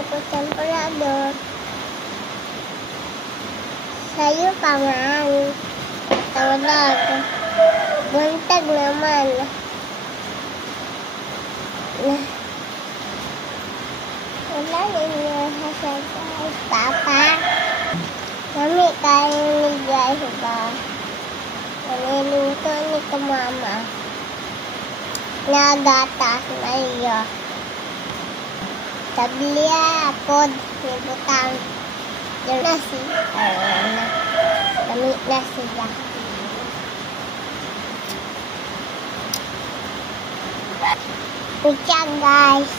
man ko temperador. Sa'yo pa man. Tawag. Buntag naman. Wala ninyo sa guys. Papa. Kami kayo ni guys ba? Naniluto ni ka mama. Nagatas na iyo. Tablia, pod, ni butang. Diyan na si, damit na siya. Pucha guys,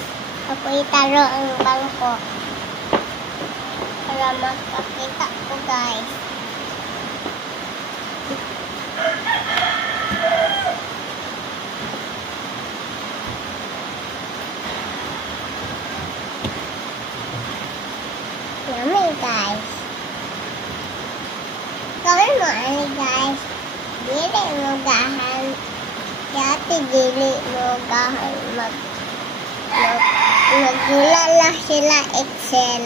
ako itaro ang bangko para makakita ko guys. Yummy guys. Gawin mo ano guys. Dili mo gahan. Dati dili mo gahan magulala sila Excel.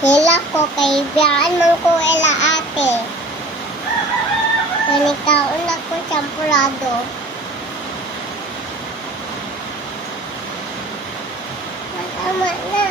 Sila ko kay biyaan man ko ila ate. Kanitaon na ko champurado. Tama na.